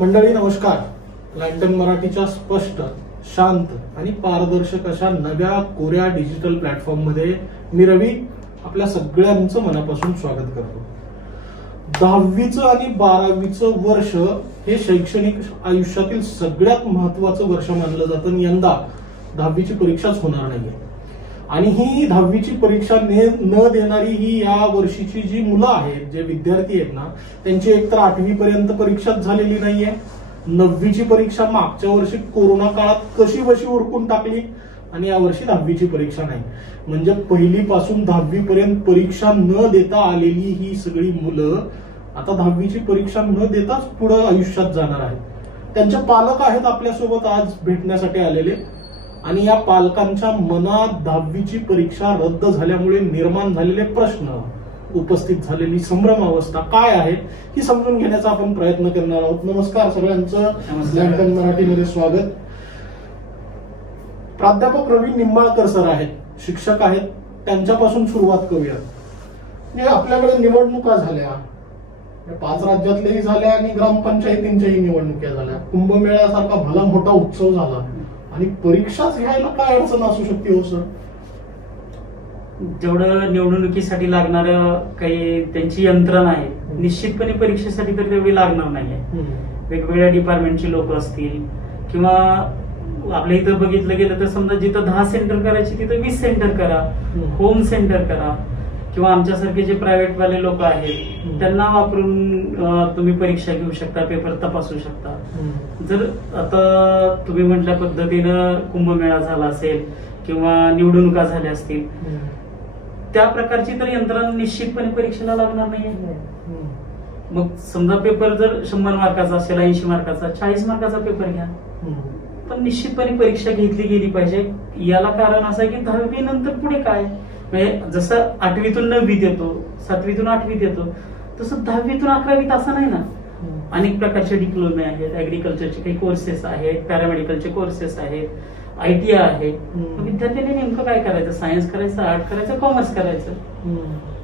मंडळी नमस्कार. लँडन मराठीच्या स्पष्ट, शांत आणि पारदर्शक अशा नव्या कोऱ्या डिजिटल प्लॅटफॉर्म मध्ये मी रवी आपल्या सगळ्यांचं मनापासून स्वागत करतो. 10वीचं आणि 12वीचं वर्ष हे शैक्षणिक आयुष्यातील सगळ्यात महत्वाचं वर्ष मानलं जातं आणि यंदा 10वीची परीक्षाच होणार नाहीये. आणि ही 10वीची परीक्षा न देणारी ही या वर्षीची जी मुलं आहेत, जे विद्यार्थी आहेत ना, त्यांची एकतर 8वी पर्यंत परीक्षाच झालेली नाहीये. 9वीची परीक्षा मागच्या वर्षी कोरोना काळात कशी बशी उरकून टाकली आणि यावर्षी 10वीची परीक्षा नाही. म्हणजे पहिलीपासून 10वी पर्यंत परीक्षा न देता आलेली ही सगळी मुलं आता 10वीची परीक्षा न देताच पुढे आयुष्यात जाणार आहेत. त्यांचे पालक आहेत आपल्यासोबत आज भेटण्यासाठी आलेले आणि या पालकांच्या मनात 10वीची परीक्षा रद्द झाल्यामुळे निर्माण झालेले प्रश्न, उपस्थित झालेली संभ्रम अवस्था काय आहे ही समजून घेण्याचा आपण प्रयत्न करणार आहोत. नमस्कार सगळ्यांचं, लँडन मराठीमध्ये स्वागत. प्राध्यापक रवी निंबाळकर सर आहेत, शिक्षक आहेत, त्यांच्यापासून सुरुवात करूया. आपल्याकडे निवडणुका झाल्या, 5 राज्यातल्याही झाल्या आणि ग्रामपंचायतींच्याही निवडणुका झाल्या. कुंभमेळ्यासारखा भला मोठा उत्सव झाला आणि परीक्षाच घ्यायला काय अडचण असू शकते हो सर? जेवढं निवडणुकीसाठी लागणार काही त्यांची यंत्रणा आहे, निश्चितपणे परीक्षेसाठी तर तेवढी लागणार नाहीये. वेगवेगळ्या डिपार्टमेंटची लोक असतील किंवा आपल्या इथं बघितलं गेलं तर समजा जिथं 10 सेंटर करायची तिथं 20 सेंटर करा, होम सेंटर करा किंवा आमच्यासारखे जे प्रायव्हेट वाले लोक आहेत त्यांना वापरून तुम्ही परीक्षा घेऊ शकता, पेपर तपासू शकता. जर आता तुम्ही म्हटल्या पद्धतीनं कुंभमेळा झाला असेल किंवा निवडणुका झाल्या असतील, त्या प्रकारची तर यंत्रणा निश्चितपणे परीक्षेला लागणार नाहीये. मग समजा पेपर जर 100 मार्काचा असेल, 80 मार्काचा, 40 मार्काचा पेपर घ्या, पण निश्चितपणे परीक्षा घेतली गेली पाहिजे. याला कारण असं आहे की 10वी नंतर पुढे काय, म्हणजे जसं 8वीतून 9वीत येतो, 7वीतून 8वीत येतो, तसं 10वीतून 11वीत असं नाही ना. अनेक प्रकारचे डिप्लोमे आहेत, ऍग्रिकल्चरचे काही कोर्सेस आहेत, पॅरामेडिकलचे कोर्सेस आहेत, ITI आहे. विद्यार्थ्यांनी नेमकं काय करायचं, सायन्स करायचं, आर्ट करायचं, कॉमर्स करायचं,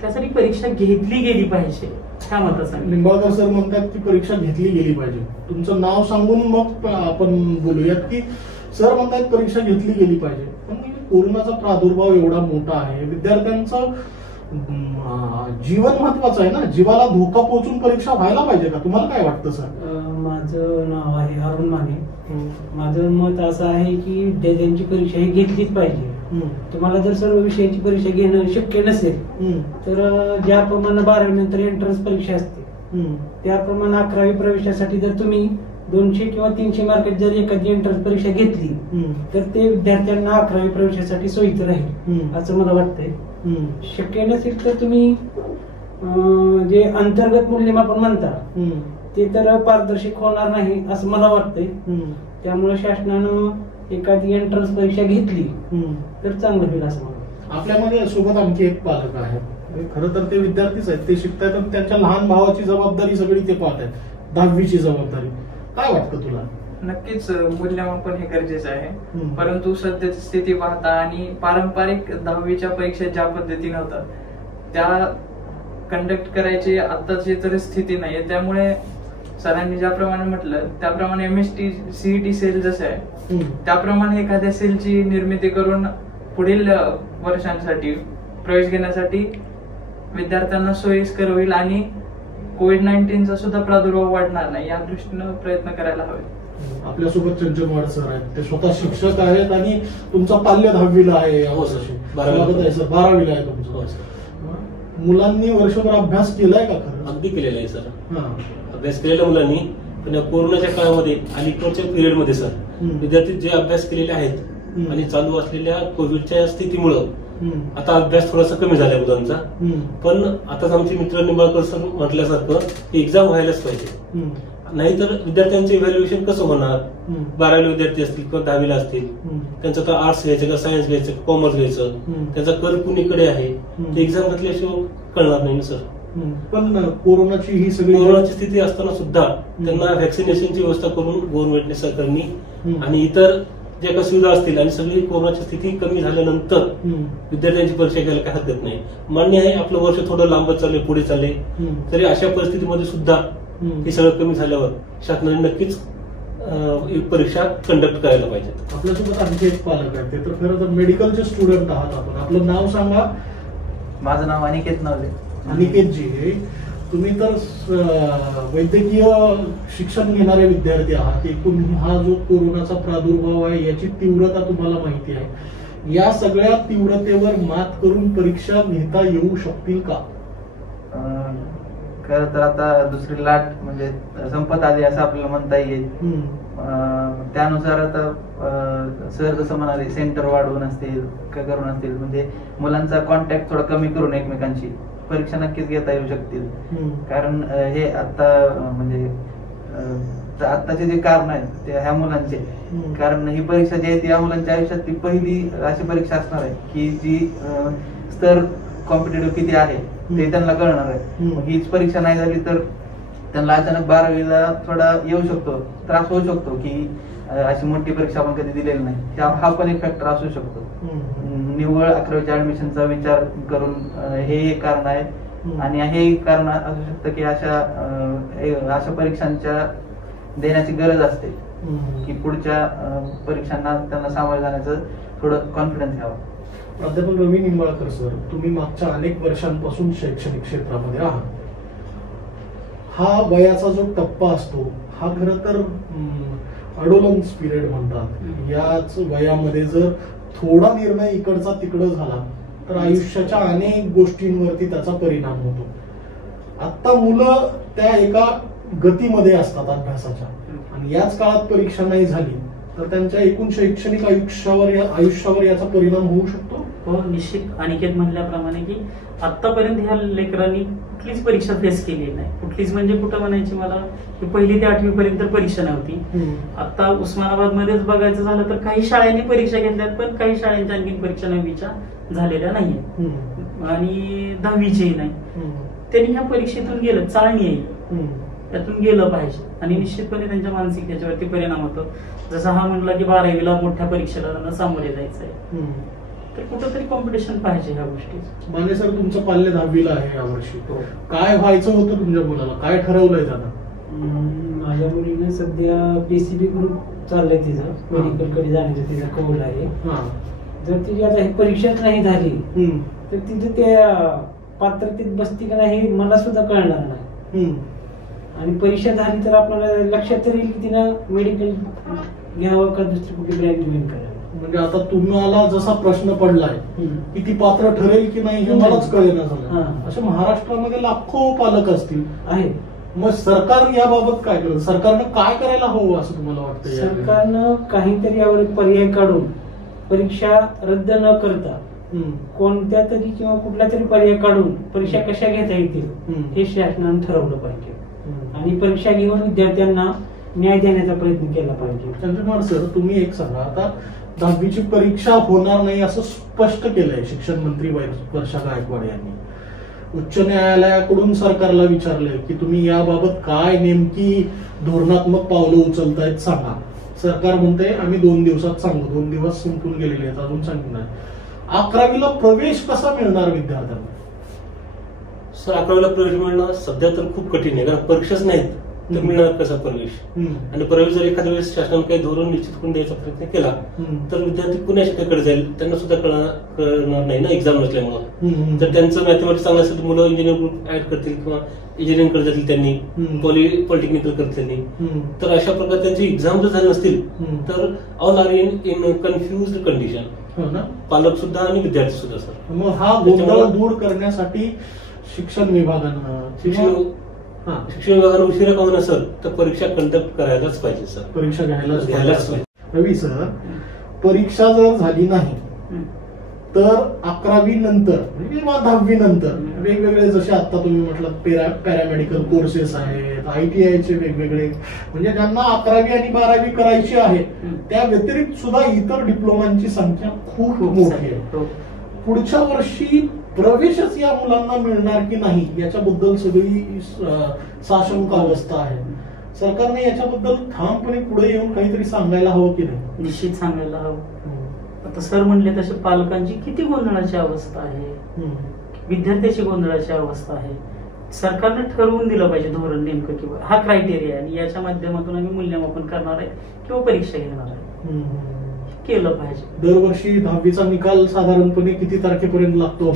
त्यासाठी परीक्षा घेतली गेली पाहिजे ह्या मतासाठी. निंबाळकर सर म्हणतात की परीक्षा घेतली गेली पाहिजे. तुमचं नाव सांगून मग आपण बोलूयात की सर म्हणतात परीक्षा घेतली गेली पाहिजे, पण कोरोनाचा प्रादुर्भाव एवढा मोठा आहे, विद्यार्थ्यांचं जीवन महत्वाचं आहे ना, जीवाला धोका पोहोचून परीक्षा व्हायला पाहिजे का? तुम्हाला काय वाटतं सर? माझं नाव आहे अरुण माने. माझं मत असं आहे की त्यांची परीक्षा ही घेतलीच पाहिजे. तुम्हाला जर सर्व विषयाची परीक्षा घेणं शक्य नसेल तर ज्याप्रमाणे 12वी नंतर एंट्रन्स परीक्षा असते त्याप्रमाणे 11वी प्रवेशासाठी जर तुम्ही 200 किंवा 300 मार्कात जर एखादी एंट्रन्स परीक्षा घेतली तर ते विद्यार्थ्यांना 11वी प्रवेशासाठी सोयीचं राहील असं मला वाटतंय. शक्य नसेल तर तुम्ही जे अंतर्गत मूल्यमापन म्हणता ते तर पारदर्शक होणार नाही असं मला वाटतंय. त्यामुळे शासनानं एखादी एंट्रन्स परीक्षा घेतली तर चांगलं होईल असं मला. आपल्यामध्ये सोबत आणखी एक पालक आहे, खरं तर ते विद्यार्थीच आहेत, ते शिकतायत आणि त्यांच्या लहान भावाची जबाबदारी सगळी ते पाहत आहेत, 10वीची जबाबदारी. काय वाटतं तुला? नक्कीच मूल्यमापन हे गरजेचं आहे, परंतु सध्याची स्थिती पाहता आणि पारंपरिक 10वीच्या परीक्षा ज्या पद्धतीने होतात त्या कंडक्ट करायची आताची तर स्थिती नाहीये. त्यामुळे सरांनी ज्याप्रमाणे म्हटलं त्याप्रमाणे MST CET सेल जसे आहे त्याप्रमाणे एखाद्या सेलची निर्मिती करून पुढील वर्षांसाठी प्रवेश घेण्यासाठी विद्यार्थ्यांना सोयीस्कर होईल आणि कोविड-19चा सुद्धा प्रादुर्भाव वाढणार नाही या दृष्टीनं प्रयत्न करायला हवे. आपल्यासोबत चंचलवाड सर आहेत, ते स्वतः शिक्षक आहेत आणि तुमचा पाल्य 10वीला आहे, 12वीला आहे तुमचं. मुलांनी वर्षभर अभ्यास केलाय का? खरं अगदी केलेला आहे सर, अभ्यास केलेला मुलांनी. पण कोरोनाच्या काळामध्ये अलीकडच्या पिरियड मध्ये सर विद्यार्थी जे अभ्यास केलेले आहेत आणि चालू असलेल्या कोविडच्या स्थितीमुळं आता अभ्यास थोडासा कमी झालाय मुलांचा. पण आताच आमचे मित्र निंबाळकर सर म्हटल्यासारखं एक्झाम व्हायलाच पाहिजे, नाहीतर विद्यार्थ्यांचं इव्हॅल्युएशन कसं होणार? 12वी विद्यार्थी असतील किंवा 10वीला असतील, त्यांचं तर आर्ट्स घ्यायचं का सायन्स घ्यायचं, कॉमर्स घ्यायचं, त्याचा कल कुणीकडे आहे ते एक्झाम घातल्याशिवाय कळणार नाही सर. पण कोरोनाची ही सगळी स्थिती असताना सुद्धा त्यांना व्हॅक्सिनेशनची व्यवस्था करून गव्हर्नमेंटने, सरकारने आणि इतर ज्या काही सुविधा असतील आणि सगळी कोरोनाची स्थिती कमी झाल्यानंतर विद्यार्थ्यांची परीक्षा घ्यायला काही हरकत नाही. मान्य आहे आपलं वर्ष थोडं लांबच चाललंय, पुढे चाललंय, तरी अशा परिस्थितीमध्ये सुद्धा हे सगळं कमी झाल्यावर शासनाने नक्कीच एक परीक्षा कंडक्ट करायला पाहिजे. आपल्यासोबत आणखी एक पालक आहेत, ते तर खरं तर मेडिकलचे स्टुडंट आहात आपण. आपलं नाव सांगा. माझं नाव अनिकेत नवले. अनिकेतजी, तुम्ही तर वैद्यकीय शिक्षण घेणारे विद्यार्थी आहात. एकूण हा जो कोरोनाचा प्रादुर्भाव आहे याची तीव्रता तुम्हाला माहिती आहे. या सगळ्या तीव्रतेवर मात करून परीक्षा घेता येऊ शकतील का? खरं तर आता दुसरी लाट म्हणजे संपत आली असं आपल्याला म्हणता येईल. त्यानुसार आता सर जसं म्हणाले सेंटर वाढवून असतील करून असतील म्हणजे मुलांचा कॉन्टॅक्ट थोडा कमी करून एकमेकांची परीक्षा नक्कीच घेता येऊ शकतील. कारण हे आता म्हणजे आत्ताचे जे कारण आहेत ते ह्या मुलांचे, कारण ही परीक्षा जी आहे ती या मुलांच्या आयुष्यातली पहिली अशी परीक्षा असणार आहे की जी स्तर कॉम्पिटेटिव्ह किती आहे ते त्यांना कळणार आहे. हीच परीक्षा नाही झाली तर त्यांना अचानक 12वीला थोडा येऊ शकतो, त्रास होऊ शकतो की अशी मोठी परीक्षा आपण कधी दिलेली नाही. हा पण एक फॅक्टर असू शकतो. निव्वळ 11वीच्या ऍडमिशनचा विचार करून हे एक कारण आहे. आणि हे कारण असू शकतं की अशा परीक्षांच्या देण्याची गरज असते की पुढच्या परीक्षांना त्यांना सामोरे जाण्याचं थोडं कॉन्फिडन्स घ्यावा. प्राध्यापक रवी निंबाळकर सर, तुम्ही मागच्या अनेक वर्षांपासून शैक्षणिक क्षेत्रामध्ये आहात. हा वयाचा जो टप्पा असतो हा खरं तर अडोलन्स पिरियड म्हणतात. याच वयामध्ये जर थोडा निर्णय इकडचा तिकडं झाला तर आयुष्याच्या अनेक गोष्टींवरती त्याचा परिणाम होतो. आता मुलं त्या एका गतीमध्ये असतात अभ्यासाच्या, आणि याच काळात परीक्षा नाही झाली तर त्यांच्या एकूण शैक्षणिक आयुष्यावर याचा परिणाम होऊ शकतो. हो, निश्चित. अनिकेत म्हणल्याप्रमाणे की आतापर्यंत ह्या लेकरांनी कुठलीच परीक्षा फेस केली नाही. कुठलीच म्हणजे कुठं म्हणायची मला की 1ली ते 8वी पर्यंत परीक्षा नव्हती. आता उस्मानाबाद मध्येच बघायचं झालं तर काही शाळांनी परीक्षा घेतल्यात, पण काही शाळांच्या आणखी परीक्षा 9वीच्या झालेल्या नाहीये आणि 10वीच्याही नाही. त्यांनी ह्या परीक्षेतून गेलं, चाळणी आहे त्यातून गेलं पाहिजे आणि निश्चितपणे त्यांच्या मानसिक त्याच्यावरती परिणाम होतो. जसं हा म्हणला की 12वीला मोठ्या परीक्षेला त्यांना सामोरे जायचंय, तर कुठंतरी कॉम्पिटिशन पाहिजे ह्या गोष्टी. माने सर, तुमचं पाल्य 10वीला आहे यावर्षी. काय व्हायचं होतं तुमच्या मुलाला, काय ठरवलंय त्याला? माझ्या मुलीने सध्या PCB ग्रुप चाललंय, तिचं मेडिकल कडे जाण्याचं तिचा कौल आहे. जर तिची आता ही परीक्षाच नाही झाली तर तिथे त्या पात्रतेत बसती का नाही मला सुद्धा कळणार नाही. आणि परीक्षा झाली तर आपल्याला लक्षात येईल की तिनं मेडिकल घ्यावं का दुसरी कुठली ब्रँच जॉईन करावी. म्हणजे आता तुम्हाला जसा प्रश्न पडलाय की ती पात्र ठरेल की नाही हे मलाच कळेना झालं. अशा महाराष्ट्रामध्ये लाखो पालक असतील आहे. मग सरकार याबाबत काय करत, सरकारनं काय करायला हवं असं तुम्हाला वाटतं? सरकारनं काहीतरी यावर पर्याय काढून परीक्षा रद्द न करता कोणत्या तरी किंवा कुठल्या तरी पर्याय काढून परीक्षा कशा घेता येतील हे शासनानं ठरवलं पाहिजे आणि परीक्षा घेऊन विद्यार्थ्यांना न्याय देण्याचा प्रयत्न केला पाहिजे. चंद्रकुमार सर, तुम्ही एक सांगा, आता 10वीची परीक्षा होणार नाही असं स्पष्ट केलंय शिक्षण मंत्री वर्षा गायकवाड यांनी. उच्च न्यायालयाकडून सरकारला विचारलंय की तुम्ही याबाबत काय नेमकी धोरणात्मक पावलं उचलतायत सांगा. सरकार म्हणते आम्ही 2 दिवसात सांगू. 2 दिवस संपून गेलेले आहेत, अजून सांगू नाही. 11वीला प्रवेश कसा मिळणार विद्यार्थ्यांना? सर, 11वीला प्रवेश मिळणं सध्या तर खूप कठीण आहे, कारण परीक्षाच नाहीत तर मिळणार कसा प्रवेश. आणि प्रवेश जर एखाद्या वेळेस शासनाने काही धोरण निश्चित करून द्यायचा प्रयत्न केला तर विद्यार्थी पुण्या शाखेकडे जाईल, त्यांना सुद्धा कळणार नाही ना एक्झाम नसल्यामुळे. जर त्यांचं मॅथमॅटिक्स चांगलं असेल तर मुलं इंजिनिअरिंग ग्रुप ऍड करतील किंवा इंजिनिअरिंग करत जातील त्यांनी, पॉलिटेक्निकल करत त्यांनी. तर अशा प्रकारे त्यांची एक्झाम जर झाले नसतील तर all are in confused condition, पालक सुद्धा आणि विद्यार्थी सुद्धा. सर, मग हा गोंधळ दूर करण्यासाठी शिक्षण विभागानं उशिरा का होणार सर तर परीक्षा कंडक्ट करायलाच पाहिजे. सर, परीक्षा घ्यायलाच पाहिजे. रवी सर, परीक्षा जर झाली नाही तर 11वी नंतर किंवा 10वी नंतर वेगवेगळे जसे आता तुम्ही म्हटलं पॅरामेडिकल कोर्सेस आहेत, ITIचे वेगवेगळे, म्हणजे ज्यांना 11वी आणि 12वी करायची आहे त्या व्यतिरिक्त सुद्धा इतर डिप्लोमांची संख्या खूप मोठी आहे. पुढच्या वर्षी प्रवेशच या मुलांना मिळणार की नाही याच्याबद्दल सगळी साशंक अवस्था आहे. सरकारने याच्याबद्दल ठामपणे पुढे येऊन काहीतरी सांगायला हवं की नाही? निश्चित सांगायला हवं. आता सर म्हणले तसे पालकांची किती गोंधळाची अवस्था आहे, विद्यार्थ्याची गोंधळाची अवस्था आहे. सरकारनं ठरवून दिलं पाहिजे धोरण नेमकं किंवा हा क्रायटेरिया आणि याच्या माध्यमातून आम्ही मूल्यमापन करणार आहे किंवा परीक्षा घेणार आहे केलं पाहिजे. दरवर्षी 10वीचा निकाल साधारणपणे किती तारखेपर्यंत लागतो?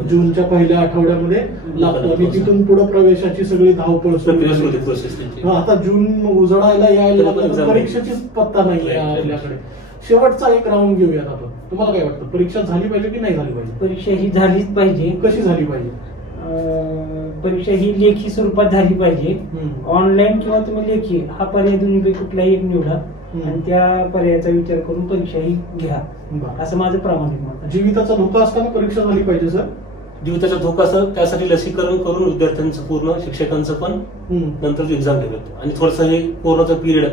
जूनच्या पहिल्या आठवड्यामध्ये लागतो आणि तिथून पुढे प्रवेशाची सगळी धावपळ सुरू. आता जून उजळायला यायला लागलं, परीक्षेचीच पत्ता नाही आपल्याकडे. शेवटचा एक राऊंड घेऊयात आपण. तुम्हाला काय वाटतं, परीक्षा झाली पाहिजे की नाही झाली पाहिजे? परीक्षा ही झालीच पाहिजे. कशी झाली पाहिजे? परीक्षा ही लेखी स्वरूपात झाली पाहिजे. ऑनलाईन किंवा तुम्ही लेखी हा पर्याय दोन्हीपैकी कुठलाही एक निवडा आणि त्या पर्यायाचा विचार करून परीक्षा ही घ्या, असं माझं प्रामाणिक मत आहे. जीविताचा धोका असताना परीक्षा झाली पाहिजे सर? जीविताचा धोका असं त्यासाठी लसीकरण करून विद्यार्थ्यांचं पूर्ण, शिक्षकांचं पण नंतर एक्झाम घेतात आणि थोडंसं हे कोरोनाचा पिरियड,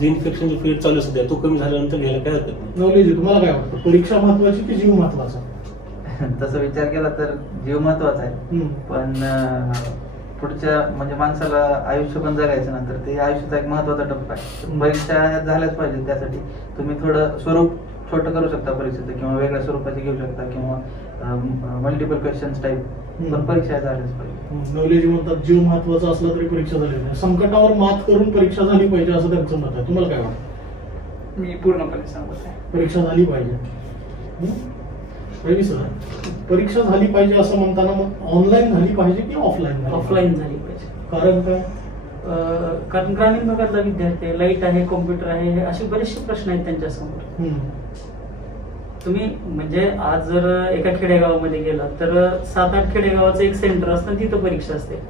जे इन्फेक्शनचा पिरियड चालू सध्या, तो कमी झाल्यानंतर घ्यायला काय हरकत नाही. नवलेजी, तुम्हाला काय वाटतं, परीक्षा महत्वाची की जीव महत्वाचा? तसं विचार केला तर जीव महत्वाचा आहे, पण पुढच्या म्हणजे माणसाला आयुष्य पण जगायचं ना, तर ते आयुष्याचा एक महत्वाचा टप्पा आहे. परीक्षा ह्या झाल्याच पाहिजे. त्यासाठी तुम्ही थोडं स्वरूप छोटं करू शकता परीक्षेचं, किंवा वेगळ्या स्वरूपाची घेऊ शकता, किंवा मल्टिपल क्वेश्चन्स टाईप, पण परीक्षा झाल्याच पाहिजे. नवलेजी म्हणतात जीव महत्वाचा असला तरी परीक्षा झाली पाहिजे, संकटावर मात करून परीक्षा झाली पाहिजे असं त्यांचं मत आहे. तुम्हाला काय वाटतं? मी पूर्णपणे सांगत आहे, परीक्षा झाली पाहिजे. रवी सर, परीक्षा झाली पाहिजे असं म्हणताना मग ऑनलाईन झाली पाहिजे की ऑफलाईन? ऑफलाईन झाली पाहिजे. कारण काय? कारण ग्रामीण भागातला विद्यार्थी आहे, लाईट आहे, कॉम्प्युटर आहे, हे असे बरेचसे प्रश्न आहेत त्यांच्यासमोर. तुम्ही म्हणजे आज जर एका खेडेगावामध्ये गेला तर 7-8 खेडेगावाचं एक सेंटर असतं, तिथं परीक्षा असते.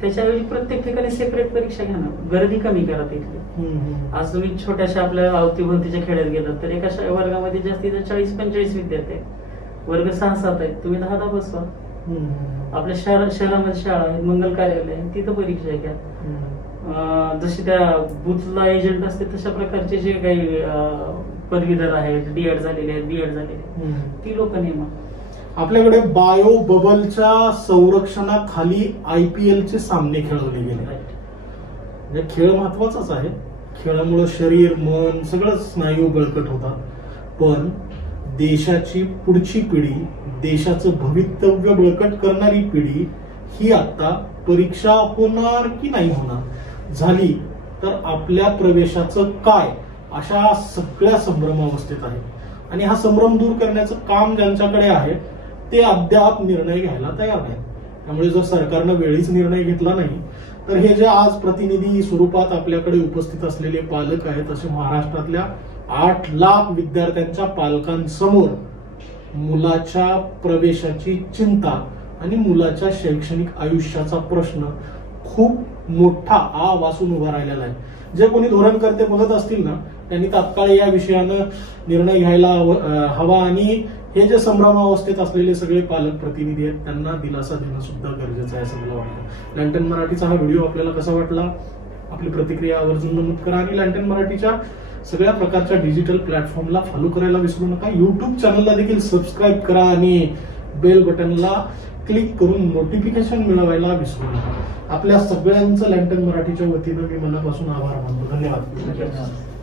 त्याच्याऐवजी प्रत्येक ठिकाणी सेपरेट परीक्षा घ्या ना, गर्दी कमी करा तिथली. आज तुम्ही छोट्याशा आपल्या अवतीभोवतीच्या खेड्यात गेलात तर एका वर्गामध्ये जास्तीत 40-45 विद्यार्थी आहेत, वर्ग 6-7 आहेत, तुम्ही 10 बसवा. आपल्या शहरामध्ये शाळा आहेत, मंगल कार्यालय आहे, तिथं परीक्षा घ्या. जशी त्या बुथला एजंट असते तशा प्रकारचे जे काही पदवीधर आहेत, डीएड झालेले आहेत, बीएड झालेले, ती लोक नेमा. आपल्याकडे बायो बबलच्या संरक्षणाखाली IPL चे सामने खेळवले गेले. खेळ महत्वाचाच आहे, खेळामुळे शरीर, मन सगळं स्नायू बळकट होतात, पण देशाची पुढची पिढी, देशाचं भवितव्य बळकट करणारी पिढी ही आता परीक्षा होणार की नाही होणार, झाली तर आपल्या प्रवेशाचं काय, अशा सगळ्या संभ्रमावस्थेत आहे. आणि हा संभ्रम दूर करण्याचं काम ज्यांच्याकडे आहे ते अद्याप निर्णय घ्यायला तयार नाही. त्यामुळे जर सरकारनं वेळीच निर्णय घेतला नाही तर हे जे आज प्रतिनिधी स्वरूपात आपल्याकडे उपस्थित असलेले पालक आहेत, असे महाराष्ट्रातल्या 8 लाख विद्यार्थ्यांच्या पालकांसमोर मुलाच्या प्रवेशाची चिंता आणि मुलाच्या शैक्षणिक आयुष्याचा प्रश्न खूप मोठा वासून उभा राहिलेला आहे. जे कोणी धोरणकर्ते बघत असतील ना, त्यांनी तात्काळ या विषयानं निर्णय घ्यायला हवा आणि हे जे संभ्रमावस्थेत असलेले सगळे पालक प्रतिनिधी आहेत त्यांना दिलासा देणं सुद्धा गरजेचं आहे असं मला वाटतं. लँटन मराठीचा हा व्हिडिओ आपल्याला कसा वाटला, आपली प्रतिक्रिया आवर्जून नमूद करा आणि लँटन मराठीच्या सगळ्या प्रकारच्या डिजिटल प्लॅटफॉर्मला फॉलो करायला विसरू नका. युट्यूब चॅनलला देखील सबस्क्राईब करा आणि बेल बटनला क्लिक करून नोटिफिकेशन मिळवायला विसरू नका. आपल्या सगळ्यांचं लँटन मराठीच्या वतीनं मी मनापासून आभार मानतो. धन्यवाद.